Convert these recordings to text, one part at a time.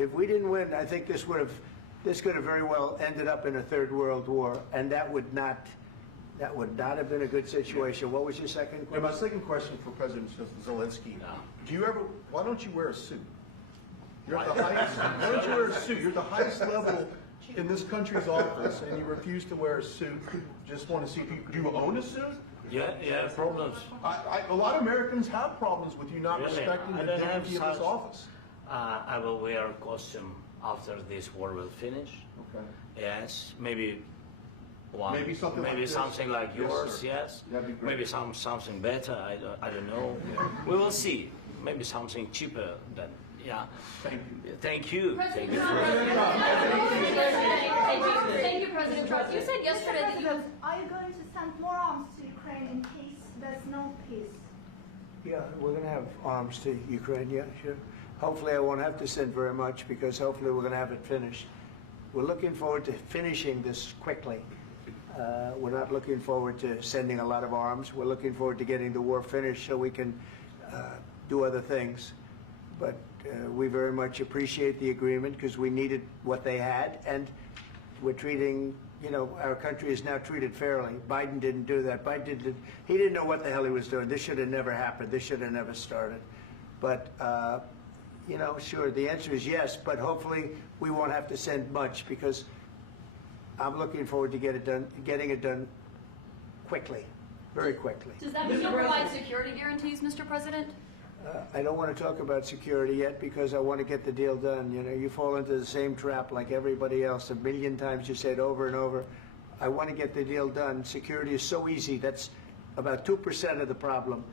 if we didn't win, I think this could have very well ended up in a third world war, and that would not have been a good situation. What was your second question? My second question for President Zelensky: why don't you wear a suit? You're at the highest. Why don't you wear a suit? You're at the highest level in this country's office, and you refuse to wear a suit. Just want to see people. Do you own a suit? Yeah, problems. A lot of Americans have problems with you not respecting the dignity of this office. I will wear a costume after this war will finish. Okay. Yes, maybe one. Maybe something like this. Something like yours. Sir. Yes. That'd be great. Maybe something better. I don't know. We will see. Maybe something cheaper than. Yeah. Thank you. Thank you. President Trump. Thank you, President Trump. You said yesterday that you have. Are you going to send more arms to Ukraine in case there's no peace? Yeah, we're going to have arms to Ukraine, yeah, sure. Hopefully I won't have to send very much, because hopefully we're going to have it finished. We're looking forward to finishing this quickly. We're not looking forward to sending a lot of arms. We're looking forward to getting the war finished so we can do other things. But we very much appreciate the agreement, because we needed what they had, and we're treating, our country is now treated fairly. Biden didn't do that. He didn't know what the hell he was doing. This should have never happened. This should have never started. But, sure, the answer is yes, but hopefully we won't have to send much, because I'm looking forward to getting it done quickly, very quickly. Does that mean you'll provide security guarantees, Mr. President? I don't want to talk about security yet, because I want to get the deal done. You fall into the same trap like everybody else. A million times you say it over and over. I want to get the deal done. Security is so easy. That's about 2% of the problem.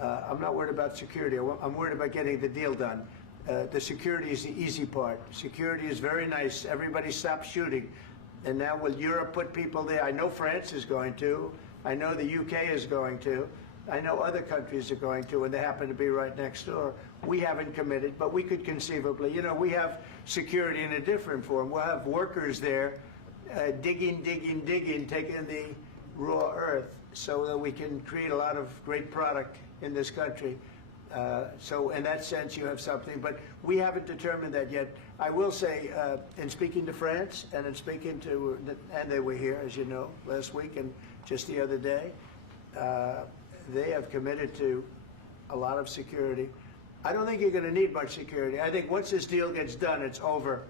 I'm not worried about security. I'm worried about getting the deal done. The security is the easy part. Security is very nice. Everybody stops shooting. And now will Europe put people there? I know France is going to. I know the UK is going to. I know other countries are going to, and they happen to be right next door. We haven't committed, but we could conceivably. We have security in a different form. We'll have workers there digging, taking the raw earth so that we can create a lot of great product in this country. So in that sense, you have something, but we haven't determined that yet. I will say, in speaking to France and in speaking to, and they were here, as you know, last week and just the other day, they have committed to a lot of security. I don't think you're going to need much security. I think once this deal gets done, it's over.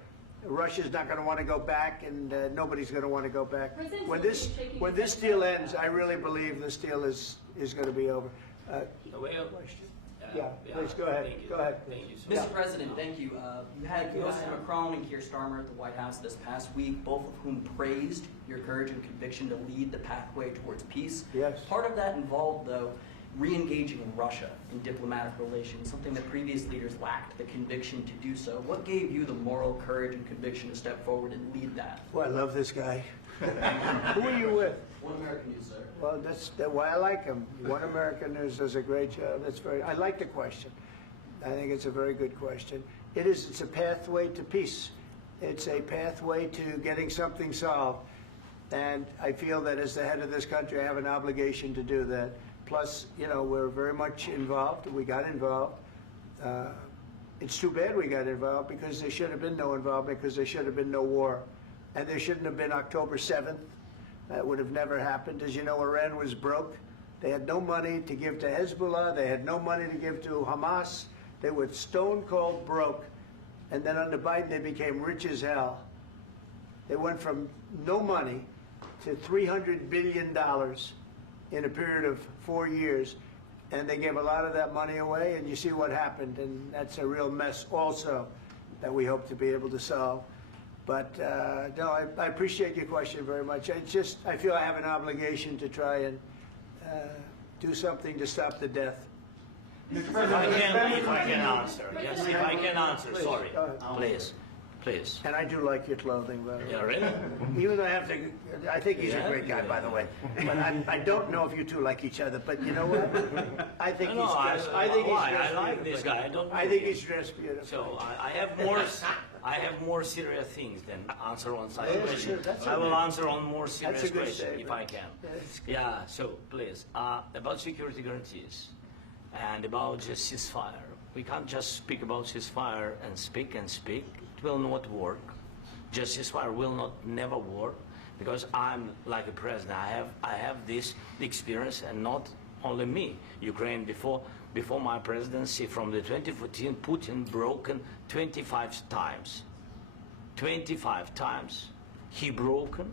Russia's not going to want to go back, and nobody's going to want to go back. When this deal ends, I really believe this deal is going to be over. Yeah, please go ahead. Go ahead. Thank you, Mr. President, thank you. You had Mr. Macron and Keir Starmer at the White House this past week, both of whom praised your courage and conviction to lead the pathway towards peace. Yes. Part of that involved, though, re-engaging Russia in diplomatic relations, something that previous leaders lacked the conviction to do so. What gave you the moral courage and conviction to step forward and lead that? Well, I love this guy. Who are you with? One American News, sir. Well, that's why I like him. One American News does a great job. I like the question. I think it's a very good question. It's a pathway to peace. It's a pathway to getting something solved. And I feel that as the head of this country, I have an obligation to do that. Plus, we're very much involved. We got involved. It's too bad we got involved, because there should have been no involvement, because there should have been no war. And there shouldn't have been October 7th. That would have never happened. As you know, Iran was broke. They had no money to give to Hezbollah. They had no money to give to Hamas. They were stone cold broke. And then under Biden, they became rich as hell. They went from no money to $300 billion in a period of 4 years. And they gave a lot of that money away, and you see what happened. And that's a real mess also that we hope to be able to solve. But no, I appreciate your question very much. I feel I have an obligation to try and do something to stop the death. If I can answer. Yes, if I can answer. Please, sorry. go ahead. Please. And I do like your clothing, by the way. Yeah, really? Even though I think he's a great guy, by the way. But I don't know if you two like each other. But you know what? I think he's dressed. I like this guy. I think he's dressed beautiful. So I have more serious things than answer on side Yeah, question. sure, I will answer on more That's serious a good question if statement. I can. That's good. Yeah. So please, about security guarantees and about just ceasefire. We can't just speak about ceasefire and speak and speak. It will not work. Just ceasefire will not never work, because I'm like a president. I have this experience, and not only me. Ukraine before my presidency, from the 2014, Putin broken 25 times. 25 times he broken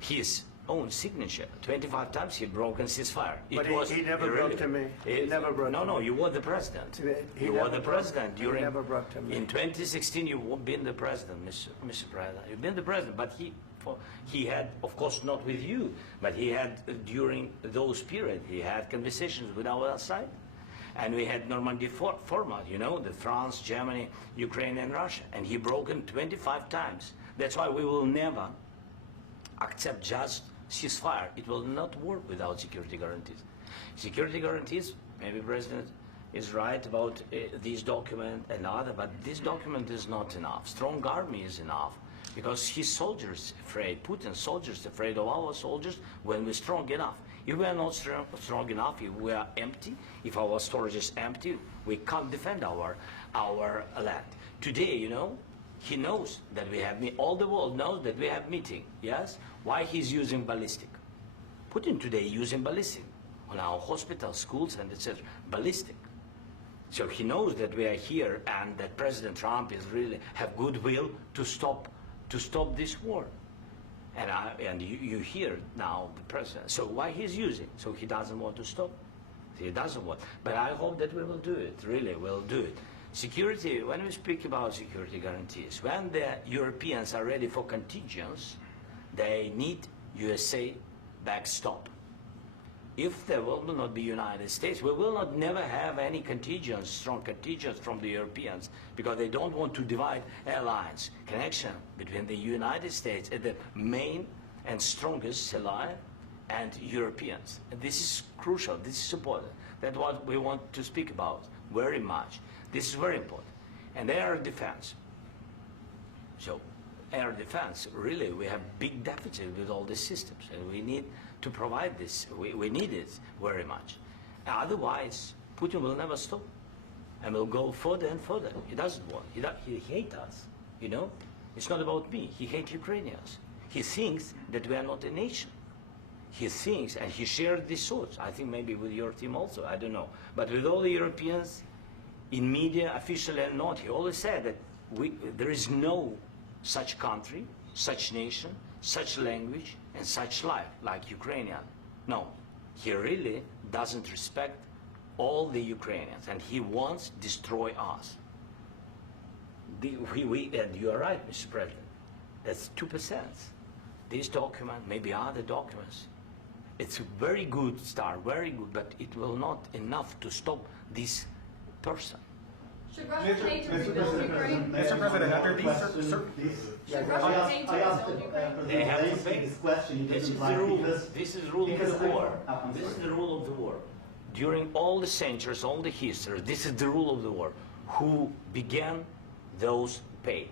his own signature. 25 times he broken ceasefire. But he never broke to me. He never broke No, to no, me. you were the president. He You were never the broke- president he during. never broke to me. In 2016, you've been the president, Mr. President. You've been the president, but he had, of course, not with you, but he had during those periods, he had conversations with our side, and we had Normandy format, you know, the France, Germany, Ukraine, and Russia, and he broken 25 times. That's why we will never accept just ceasefire. It will not work without security guarantees. Security guarantees, maybe President is right about this document and other, but this document is not enough. Strong army is enough, because his soldiers afraid, Putin's soldiers afraid of our soldiers when we're strong enough. If we are not strong enough, if we are empty, if our storage is empty, we can't defend our land. Today, you know, he knows that we have, all the world knows that we have meeting, yes? Why he's using ballistic? Putin today using ballistic on our hospitals, schools, and etc. Ballistic. So he knows that we are here, and that President Trump is really have goodwill to stop this war. And you hear now the president. So why he's using? So he doesn't want to stop. He doesn't want. But I hope that we will do it. Really, we'll do it. Security. When we speak about security guarantees, when the Europeans are ready for contingents, they need USA backstop. If there will not be United States, we will not never have any contingents, strong contingents from the Europeans, because they don't want to divide alliance, connection between the United States and the main and strongest ally and Europeans. And this is crucial, this is important. That's what we want to speak about very much. This is very important. And air defense. So air defense, really, we have big deficit with all these systems, and we need to provide this. We need it very much. Otherwise, Putin will never stop, and will go further and further. He doesn't want. He hates us, you know? It's not about me. He hates Ukrainians. He thinks that we are not a nation. He thinks, and he shared these thoughts, I think maybe with your team also, I don't know. But with all the Europeans, in media, officially and not, he always said that there is no such country, such nation, such language, and such life like Ukrainian. No, he really doesn't respect all the Ukrainians, and he wants to destroy us. And you are right, Mr. President, that's 2%. This document, maybe other documents, it's a very good start, very good, but it will not enough to stop this person. Should Russia pay to rebuild Ukraine? Mr. President, after these Should Russia pay to rebuild Ukraine? They have to pay. This question This is didn't the like rule. because This is the rule of because the war. I'm This is sorry. the rule of the war. During all the centuries, all the history, this is the rule of the war. Who began, those pay.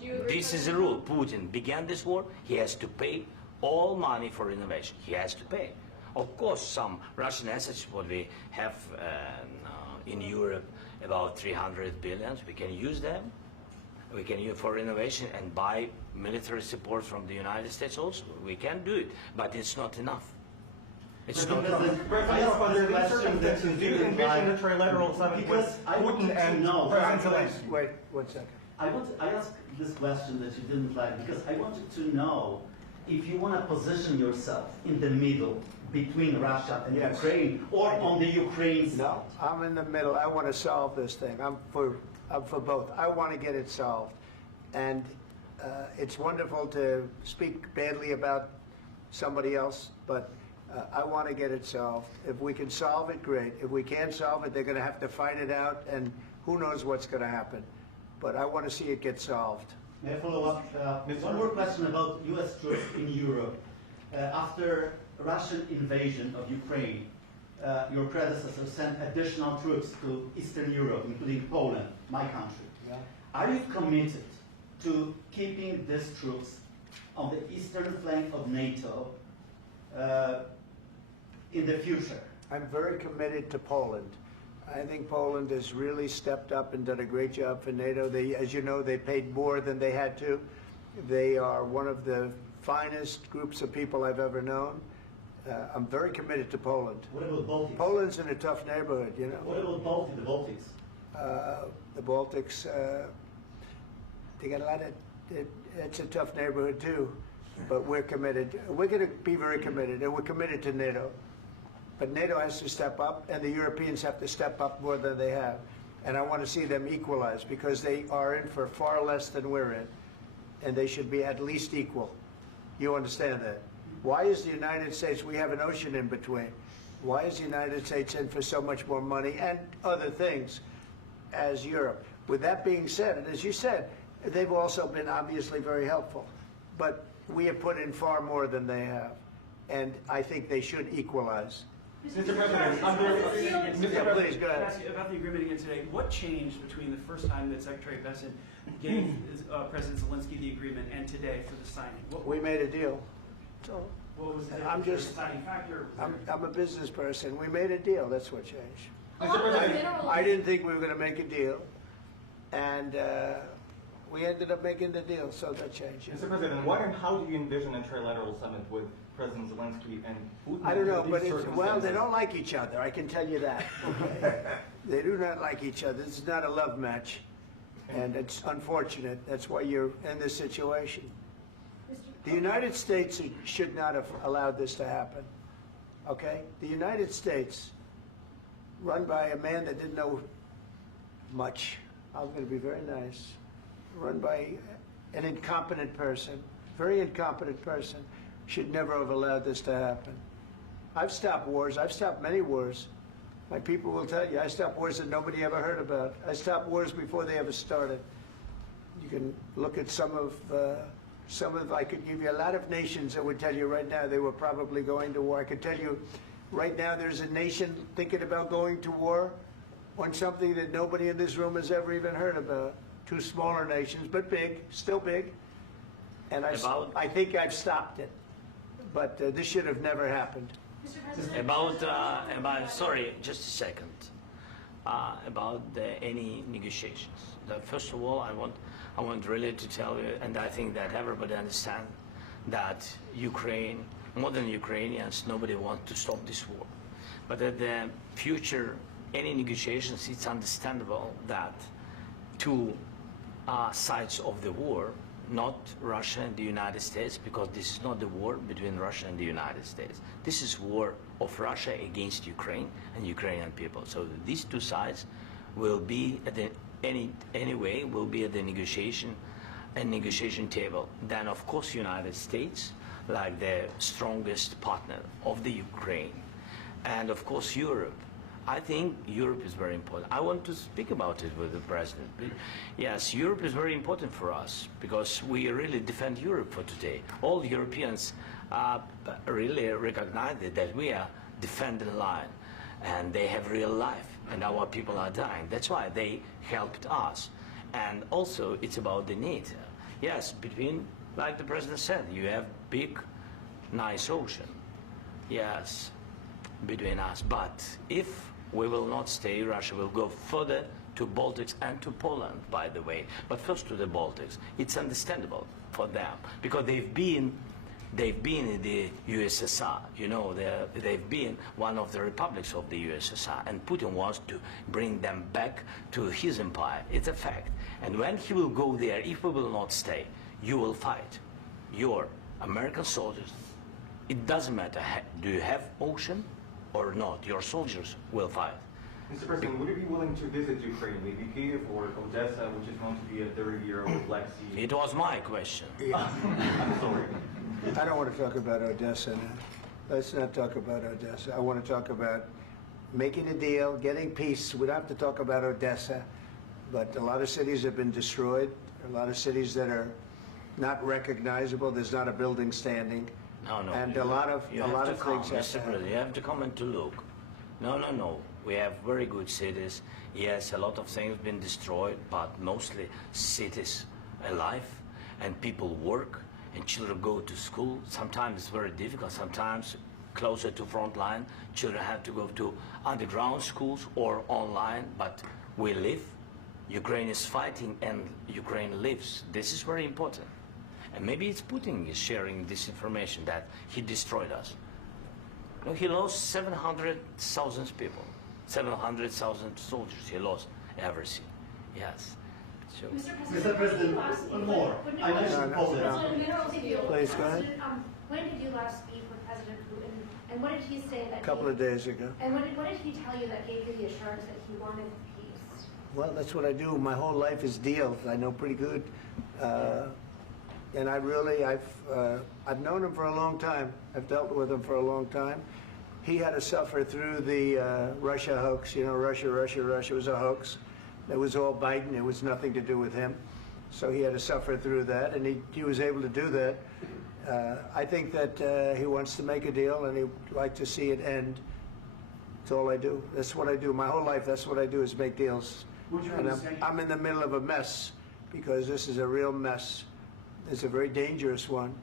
Do you agree This with is the that? rule. Putin began this war. He has to pay all money for innovation. He has to pay. Of course, some Russian assets, what we have in Europe, about 300 billion, we can use them. We can use for innovation and buy military support from the United States also. We can do it, but it's not enough. It's not enough. I asked Under the these question that circumstances, do you didn't envision a like- trilateral summit because with I wanted Putin to and know. President Zelensky? Wait, 1 second. I asked this question that you didn't like because I wanted to know if you want to position yourself in the middle between Russia and Yes. Ukraine, or on the Ukraine side. No, I'm in the middle. I want to solve this thing. I'm for both. I want to get it solved. And it's wonderful to speak badly about somebody else, but I want to get it solved. If we can solve it, great. If we can't solve it, they're going to have to fight it out, and who knows what's going to happen. But I want to see it get solved. May I follow up? One more question about U.S. troops in Europe. After Russian invasion of Ukraine, your predecessor sent additional troops to Eastern Europe, including Poland, my country. Yeah. Are you committed to keeping these troops on the eastern flank of NATO in the future? I'm very committed to Poland. I think Poland has really stepped up and done a great job for NATO. They, as you know, they paid more than they had to. They are one of the finest groups of people I've ever known. I'm very committed to Poland. What about Baltics? Poland's in a tough neighborhood, you know. What about the Baltics? The Baltics, they got a lot of, it's a tough neighborhood too, but we're committed. We're going to be very committed, and we're committed to NATO. But NATO has to step up, and the Europeans have to step up more than they have. And I want to see them equalize, because they are in for far less than we're in, and they should be at least equal. You understand that? Why is the United States, we have an ocean in between, why is the United States in for so much more money and other things as Europe? With that being said, and as you said, they've also been obviously very helpful, but we have put in far more than they have, and I think they should equalize. Mr. President, Please, go ahead. ask you about the agreement again today. What changed between the first time that Secretary Bessent gave President Zelensky the agreement and today for the signing? We made a deal. So What was the I'm just- deciding factor? I'm a business person. We made a deal. That's what changed. Along with minerals. I didn't think we were going to make a deal, and we ended up making the deal, so that changed. Mr. President, what and how do you envision a trilateral summit with President Zelensky and Putin? I don't know, under but these well, they circumstances? don't like each other. I can tell you that. Okay? They do not like each other. This is not a love match, and it's unfortunate. That's why you're in this situation. The United States should not have allowed this to happen. Okay? The United States, run by a man that didn't know much. I'm going to be very nice. Run by an incompetent person, very incompetent person, should never have allowed this to happen. I've stopped wars. I've stopped many wars. My people will tell you, I stopped wars that nobody ever heard about. I stopped wars before they ever started. You can look at some of, I could give you a lot of nations that would tell you right now they were probably going to war. I could tell you right now there's a nation thinking about going to war on something that nobody in this room has ever even heard about. Two smaller nations, but big, still big. And I think I've stopped it. But this should have never happened. Mr. President, Sorry, just a second. About any negotiations. First of all, I want really to tell you, and I think that everybody understands that Ukraine, more than Ukrainians, nobody wants to stop this war. But at the future, any negotiations, it's understandable that two sides of the war, not Russia and the United States, because this is not the war between Russia and the United States. This is war of Russia against Ukraine and Ukrainian people. So these two sides will be at the anyway will be at the negotiation table. Then of course United States, like the strongest partner of the Ukraine, and of course Europe. I think Europe is very important. I want to speak about it with the president. Yes, Europe is very important for us because we really defend Europe for today. All Europeans really recognize that we are defending the line, and they have real life, and our people are dying. That's why they helped us. And also, it's about the NATO. Yes, between, like the president said, you have big, nice ocean. Yes, between us. But if we will not stay, Russia will go further to Baltics and to Poland, by the way. But first to the Baltics. It's understandable for them because they've been in the USSR. You know, they've been one of the republics of the USSR, and Putin wants to bring them back to his empire. It's a fact. And when he will go there, if we will not stay, you will fight. Your American soldiers, it doesn't matter, do you have ocean or not, your soldiers will fight. Mr. President, would you be willing to visit Ukraine, maybe Kiev or Odessa, which is going to be at the Riviera or Black Sea? It was my question. I'm sorry. I don't want to talk about Odessa now. Let's not talk about Odessa. I want to talk about making a deal, getting peace. We don't have to talk about Odessa, but a lot of cities have been destroyed. A lot of cities that are not recognizable. There's not a building standing. No. And a lot of things have to happen. You have to come and to look. No. We have very good cities. Yes, a lot of things have been destroyed, but mostly cities alive, and people work, and children go to school. Sometimes it's very difficult. Sometimes closer to front line. Children have to go to underground schools or online, but we live. Ukraine is fighting and Ukraine lives. This is very important. And maybe it's Putin is sharing this information that he destroyed us. You know, he lost 700,000 people, 700,000 soldiers he lost everything. Yes. So, Mr. President, one more. I mentioned Poland. Please, go ahead. When did you last speak with President Putin, and what did he say that? A couple of days ago. And what did he tell you that gave you the assurance that he wanted peace? Well, that's what I do. My whole life is deals. I know pretty good. And I've known him for a long time. I've dealt with him for a long time. He had to suffer through the Russia hoax. You know, Russia was a hoax. It was all Biden. It was nothing to do with him. So he had to suffer through that, and he was able to do that. I think that he wants to make a deal, and he'd like to see it end. That's all I do. That's what I do. My whole life, that's what I do, is make deals. And I'm in the middle of a mess, because this is a real mess. It's a very dangerous one.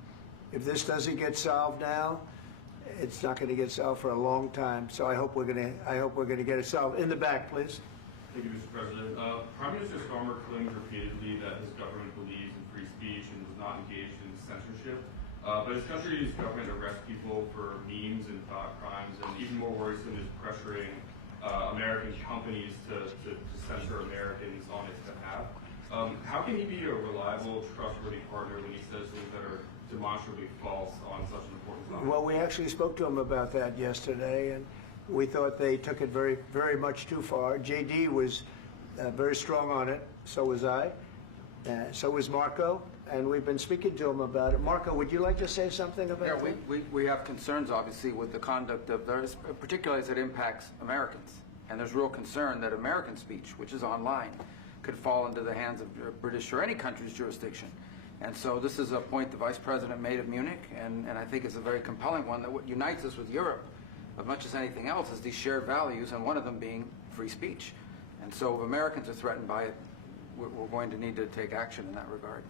If this doesn't get solved now, it's not going to get solved for a long time. So I hope we're going to get it solved. In the back, please. Thank you, Mr. President. Prime Minister Starmer claims repeatedly that his government believes in free speech and does not engage in censorship. But his country's government arrests people for memes and thought crimes, and even more worrisome is pressuring American companies to censor Americans on its behalf. How can he be a reliable, trustworthy partner when he says things that are demonstrably false on such an important topic? Well, we actually spoke to him about that yesterday, and we thought they took it very, very much too far. JD was very strong on it. So was I. So was Marco. And we've been speaking to him about it. Marco, would you like to say something about that? Yeah, we have concerns, obviously, with the conduct of those, particularly as it impacts Americans. And there's real concern that American speech, which is online, could fall into the hands of British or any country's jurisdiction. And so this is a point the Vice President made of Munich, and I think it's a very compelling one, that what unites us with Europe, as much as anything else, is these shared values, and one of them being free speech. And so if Americans are threatened by it, we're going to need to take action in that regard.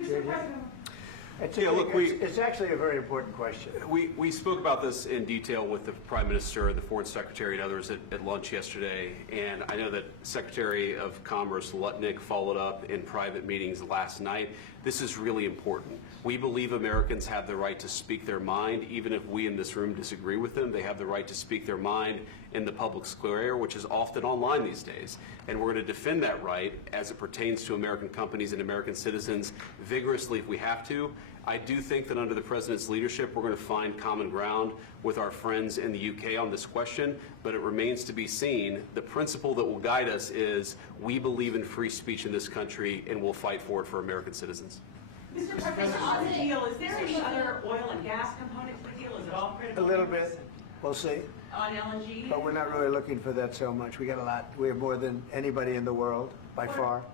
Mr. President. It's actually a very important question. We spoke about this in detail with the Prime Minister, the Foreign Secretary, and others at lunch yesterday, and I know that Secretary of Commerce Lutnick followed up in private meetings last night. This is really important. We believe Americans have the right to speak their mind, even if we in this room disagree with them. They have the right to speak their mind in the public square, which is often online these days. And we're going to defend that right as it pertains to American companies and American citizens vigorously if we have to. I do think that under the President's leadership, we're going to find common ground with our friends in the UK on this question, but it remains to be seen. The principle that will guide us is we believe in free speech in this country, and we'll fight for it for American citizens. Mr. President, on the deal, is there any other oil and gas component to the deal? Is it all critical? A little bit. We'll see. On LNG? But we're not really looking for that so much. We got a lot. We have more than anybody in the world, by far.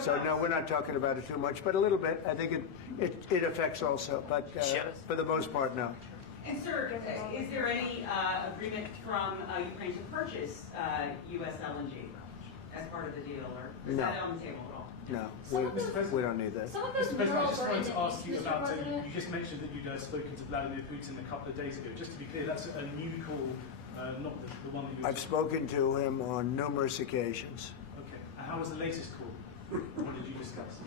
So no, we're not talking about it too much, but a little bit. I think it affects also, but for the most part, no. And sir, is there any agreement from Ukraine to purchase U.S. LNG as part of the deal, or is that on the table at all? No, we don't need that. Mr. President, I just wanted to ask you about, you just mentioned that you'd spoken to Vladimir Putin a couple of days ago. Just to be clear, that's a new call, not the one that you... I've spoken to him on numerous occasions. Okay, and how was the latest call? What did you discuss?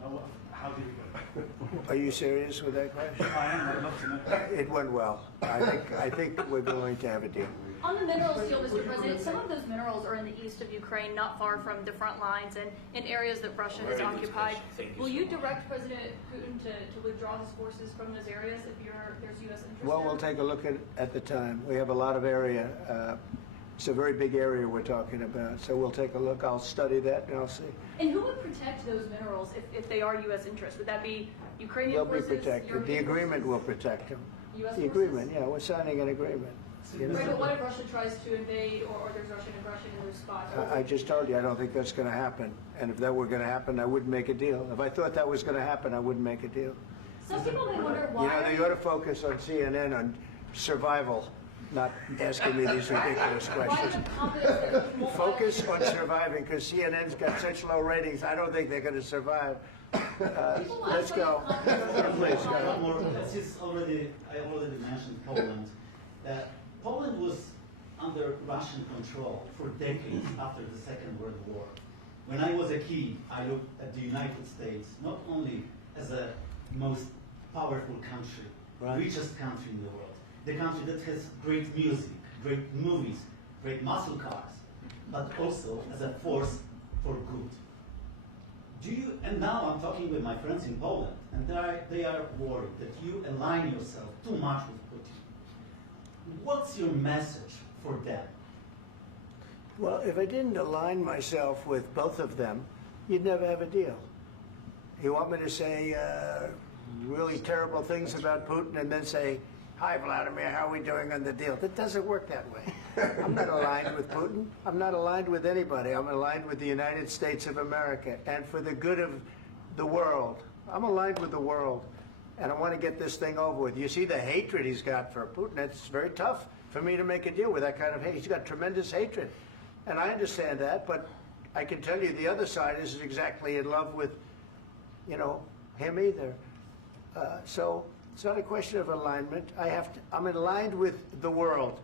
How did it go? Are you serious with that question? I am, I'd love to know. It went well. I think we're going to have a deal. On the minerals deal, Mr. President, some of those minerals are in the east of Ukraine, not far from the front lines and in areas that Russia has occupied. Will you direct President Putin to withdraw his forces from those areas if there's U.S. interest? Well, we'll take a look at the time. We have a lot of area. It's a very big area we're talking about, so we'll take a look. I'll study that and I'll see. And who would protect those minerals if they are U.S. interests? Would that be Ukrainian They'll forces? be protected. The agreement will protect them. U.S. The agreement, yeah, we're signing an agreement. You know? Right, but what if Russia tries to invade or there's Russian aggression in those spots? I just told you I don't think that's going to happen. And if that were going to happen, I wouldn't make a deal. If I thought that was going to happen, I wouldn't make a deal. Some people may wonder why. You know, they ought to focus on CNN on survival, not asking me these ridiculous questions. Focus on surviving, because CNN's got such low ratings. I don't think they're going to survive. Let's go. Please, go. I already mentioned Poland. Poland was under Russian control for decades after the Second World War. When I was a kid, I looked at the United States not only as a most powerful country, richest country in the world, the country that has great music, great movies, great muscle cars, but also as a force for good. And now I'm talking with my friends in Poland, and they are worried that you align yourself too much with Putin. What's your message for them? Well, if I didn't align myself with both of them, you'd never have a deal. You want me to say really terrible things about Putin and then say, "Hi, Vladimir, how are we doing on the deal?" That doesn't work that way. I'm not aligned with Putin. I'm not aligned with anybody. I'm aligned with the United States of America and for the good of the world. I'm aligned with the world, and I want to get this thing over with. You see the hatred he's got for Putin. It's very tough for me to make a deal with that kind of hate. He's got tremendous hatred, and I understand that, but I can tell you the other side isn't exactly in love with, him either. So it's not a question of alignment. I'm aligned with the world.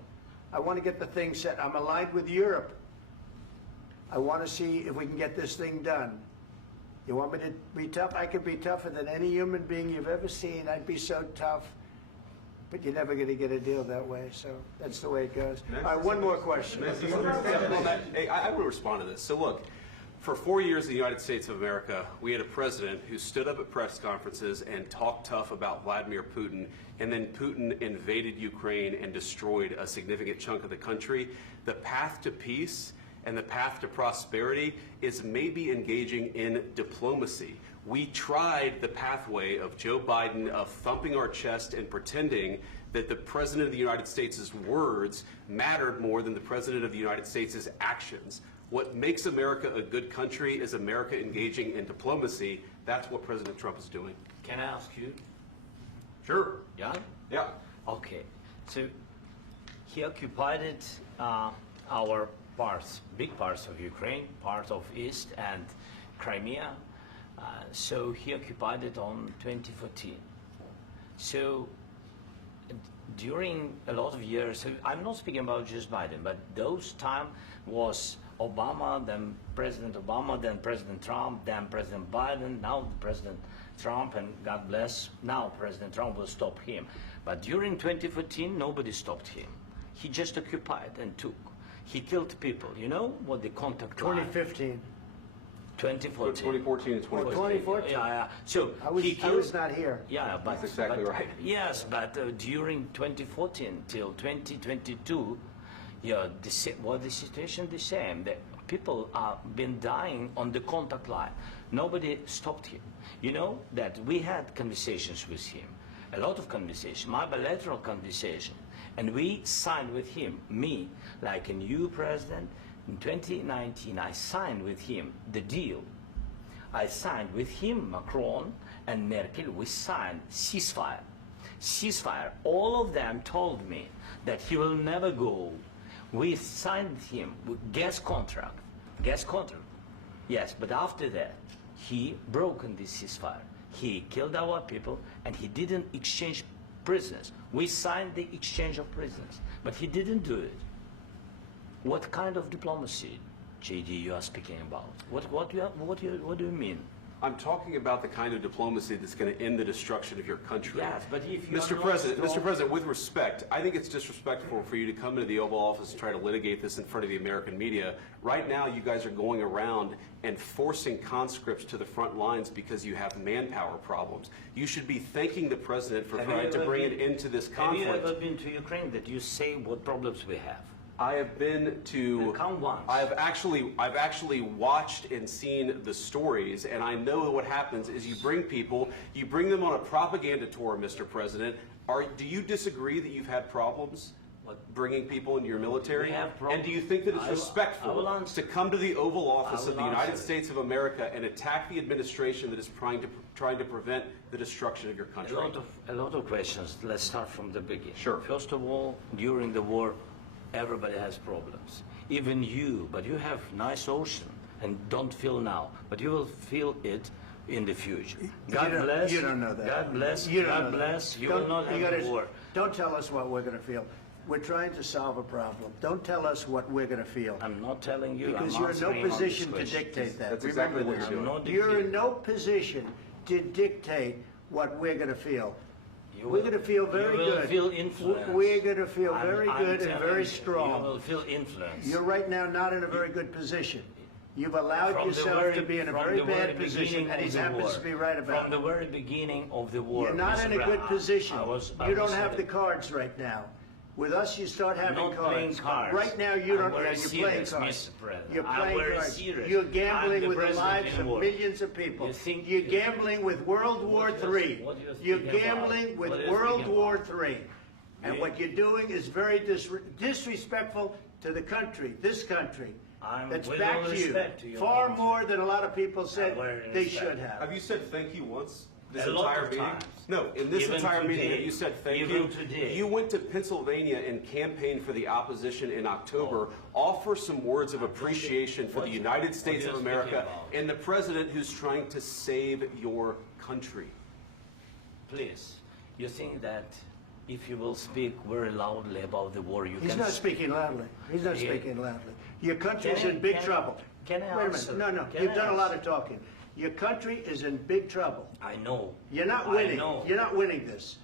I want to get the thing set. I'm aligned with Europe. I want to see if we can get this thing done. You want me to be tough? I could be tougher than any human being you've ever seen. I'd be so tough. But you're never going to get a deal that way, so that's the way it goes. All right, one more question. Hey, I want to respond to this. So look, for 4 years in the United States of America, we had a president who stood up at press conferences and talked tough about Vladimir Putin, and then Putin invaded Ukraine and destroyed a significant chunk of the country. The path to peace and the path to prosperity is maybe engaging in diplomacy. We tried the pathway of Joe Biden of thumping our chest and pretending that the President of the United States' words mattered more than the President of the United States' actions. What makes America a good country is America engaging in diplomacy. That's what President Trump is doing. Can I ask you? Sure. Yeah? Yeah. Okay. So he occupied our parts, big parts of Ukraine, part of East and Crimea. So he occupied it on 2014. So during a lot of years, so I'm not speaking about just Biden, but those time was Obama, then President Obama, then President Trump, then President Biden, now President Trump, and God bless, now President Trump will stop him. But during 2014, nobody stopped him. He just occupied and took. He killed people. You know what the contact line? 2015. 2014. 2014 and 2014. 2014. Yeah. So I was not here. Yeah, but that's exactly right. Yes, but during 2014 till 2022, yeah, the situation the same. The people are been dying on the contact line. Nobody stopped him. You know that we had conversations with him, a lot of conversations, my bilateral conversation, and we signed with him. Me, like a new president. In 2019, I signed with him the deal. I signed with him, Macron and Merkel, we signed ceasefire. Ceasefire. All of them told me that he will never go. We signed him with gas contract. Gas contract. Yes, but after that, he broken this ceasefire. He killed our people and he didn't exchange prisoners. We signed the exchange of prisoners, but he didn't do it. What kind of diplomacy, JD, you are speaking about? What do you mean? I'm talking about the kind of diplomacy that's going to end the destruction of your country. Yes, but if you Mr. President, with respect, I think it's disrespectful for you to come into the Oval Office and try to litigate this in front of the American media. Right now, you guys are going around and forcing conscripts to the front lines because you have manpower problems. You should be thanking the President for trying to bring it into this conflict. Have you ever been to Ukraine that you say what problems we have? I have been to. Come once. I've actually watched and seen the stories, and I know what happens is you bring people, you bring them on a propaganda tour, Mr. President. Do you disagree that you've had problems bringing people into your military? And do you think that it's respectful to come to the Oval Office of the United States of America and attack the administration that is trying to prevent the destruction of your country? A lot of questions. Let's start from the beginning. Sure. First of all, during the war, everybody has problems. Even you, but you have nice ocean and don't feel now, but you will feel it in the future. God bless. You don't know that. God bless. You don't God know bless. that. You will not have war. Don't tell us what we're going to feel. We're trying to solve a problem. Don't tell us what we're going to feel. I'm not telling you. Because I'm you're in no answering on position this to question. dictate that. That's Remember exactly what this. you're doing. I'm not You're in dictating. no position to dictate what we're going to feel. You We're will- going to feel very you will good. feel influenced. We're going to feel I'm- very I'm good and telling very you, strong. You will feel influence. You're right now not in a very good position. You've allowed From the yourself very- to be in a from very the very bad position, beginning and of he the happens war. to be right about From it. the very beginning of the war. You're not Mr. in a good Brown, position. I You don't was have the saying- cards right now. With us, you start having not cards. playing cards. Right now, you I'm don't. very You're playing serious, cards. Mr. President. You're I'm playing very cards. serious. You're I'm gambling the with the president lives in of war. millions of people. You think- You're gambling with World War What do you- III. what do you You're think about? gambling with What do you World think War about? III. And Yeah. what you're doing is very disrespectful to the country, this country. That's with back all to respect to you. your Far country. more than a lot of people said very they respect. should have. Have you said thank you once? This A lot entire of meeting? times. No, in this Even entire meeting, today. have you said thank Even you? today. You went to Pennsylvania and campaigned for the opposition in October. Offer some words of appreciation for the United States what of are you speaking America about? and the president who's trying to save your country. Please, you think that if you will speak very loudly about the war, you He's can... not speaking loudly. He's not Yeah. speaking loudly. Your country's Can I- in big can I- trouble. can I Wait a answer? minute. No, Can you've I done a lot answer? of talking. Your country is in big trouble. I know. You're not I winning. know. You're not winning this.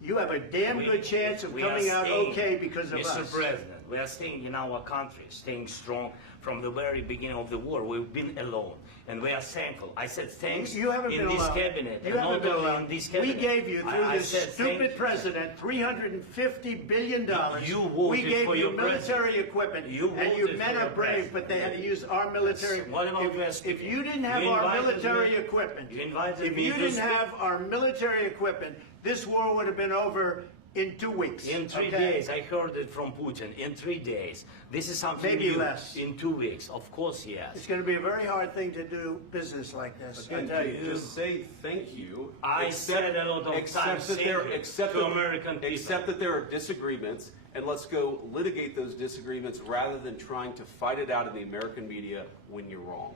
You have a damn good chance of we are coming out staying, okay because of Mr. us. President, we are staying in our country, staying strong from the very beginning of the war. We've been alone, and we are thankful. I said thanks You haven't in been this alone. cabinet, You and haven't not been only alone. in this We cabinet. gave you, through I this said thank stupid you. president, $350 billion. You voted we gave for you your military president. equipment, You and your voted men for are your brave, president. but they had to use our military. What about If West you didn't You have our invited military me- equipment, you invited if me you to didn't speak- have our military equipment, this war would have been over in 2 weeks. In 3 okay? days, I heard it from Putin. In 3 days, this is something Maybe new. less. In 2 weeks, of course, yes. It's going to be a very hard thing to do business like this. I And tell you. just say thank you. I said a lot of except times that thank there, you except to that, American people. Except that there are disagreements, and let's go litigate those disagreements rather than trying to fight it out in the American media when you're wrong.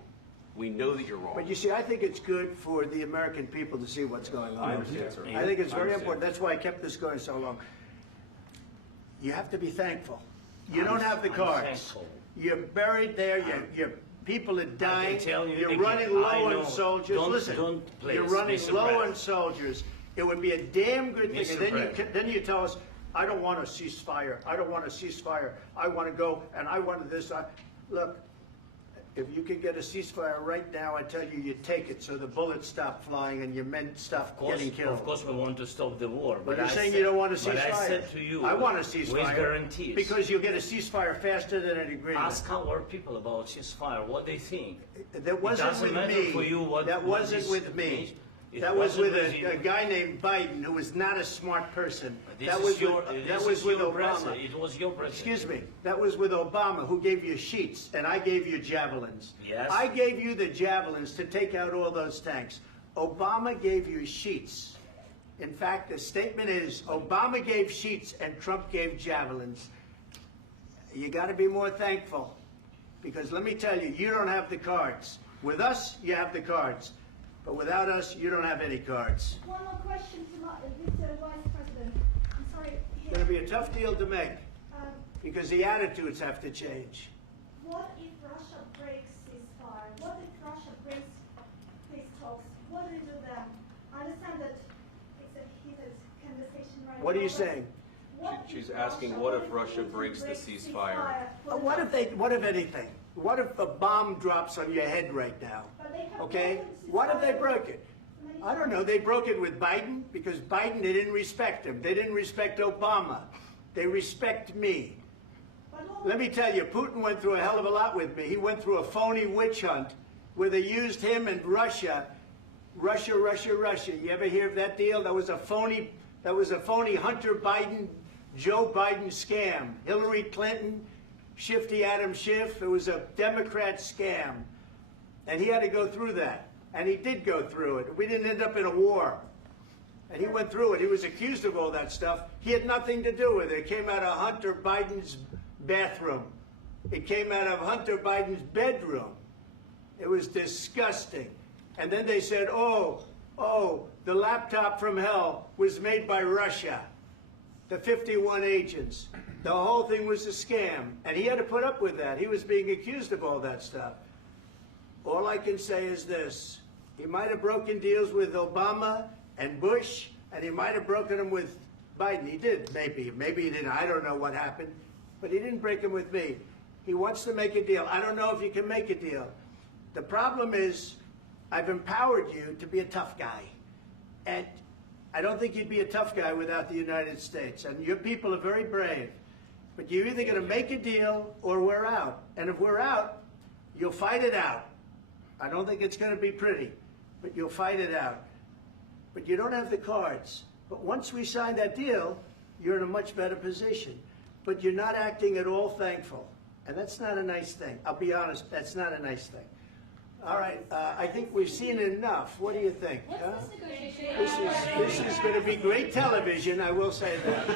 We know that you're wrong. But you see, I think it's good for the American people to see what's going on. I understand, sir. I think it's I very understand. important. That's why I kept this going so long. You have to be thankful. You don't have the I'm cards. thankful. You're buried there. Your people are dying. tell you You're again, running I low know. on soldiers. Don't- Listen, don't please, you're running Mr. low President. on soldiers. It would be a damn good thing. Mr. And then President. then you tell us, I don't want a ceasefire. I don't want a ceasefire. I want to go and I want this. Look, if you could get a ceasefire right now, I tell you, you take it so the bullets stop flying and your men stop getting killed. Of course, we want to stop the war. But you're I saying said- you don't want a ceasefire. But I said to you, I want a ceasefire. with guarantees. Because you'll get a ceasefire faster than an agreement. Ask our people about ceasefire, what they think. That wasn't it doesn't with matter me. for you what That what wasn't this with me. means. It That was wasn't with you. a guy named Biden who was not a smart person. This That is was your, with, this that is was with your Obama. president. It was your president. Excuse me. That was with Obama, who gave you sheets, and I gave you javelins. Yes. I gave you the javelins to take out all those tanks. Obama gave you sheets. In fact, the statement is Obama gave sheets and Trump gave javelins. You got to be more thankful, because let me tell you, you don't have the cards. With us, you have the cards. But without us, you don't have any cards. One more question to Mr. Vice President. I'm sorry. It's going to be a tough deal to make, Um, because the attitudes have to change. What if Russia breaks ceasefire? What if Russia breaks peace talks? What do you do then? I understand that it's a heated conversation right What are now, you but saying? what She's if asking, Russia- what if Russia Putin breaks the ceasefire? What if anything? What if a bomb drops on your head right now? But they have Okay? broken What if they ceasefire broke it? many I don't know. They broke it with Biden because Biden, they didn't respect him. They didn't respect Obama. They respect me. Let me tell you, Putin went through a hell of a lot with me. He went through a phony witch hunt where they used him and Russia. Russia. You ever hear of that deal? That was a phony Hunter Biden, Joe Biden scam. Hillary Clinton, Shifty Adam Schiff. It was a Democrat scam. And he had to go through that. And he did go through it. We didn't end up in a war. And he went through it. He was accused of all that stuff. He had nothing to do with it. It came out of Hunter Biden's bathroom. It came out of Hunter Biden's bedroom. It was disgusting. And then they said, oh, the laptop from hell was made by Russia. the 51 agents. The whole thing was a scam, and he had to put up with that. He was being accused of all that stuff. All I can say is this. He might have broken deals with Obama and Bush, and he might have broken them with Biden. He did, maybe. Maybe he didn't. I don't know what happened. But he didn't break them with me. He wants to make a deal. I don't know if you can make a deal. The problem is I've empowered you to be a tough guy. And I don't think you'd be a tough guy without the United States. And your people are very brave. But you're either going to make a deal or we're out. And if we're out, you'll fight it out. I don't think it's going to be pretty, but you'll fight it out. But you don't have the cards. But once we sign that deal, you're in a much better position. But you're not acting at all thankful. And that's not a nice thing. I'll be honest, that's not a nice thing. All right, I think we've seen enough. What do you think? What's this negotiation? This is going to be great television, I will say that.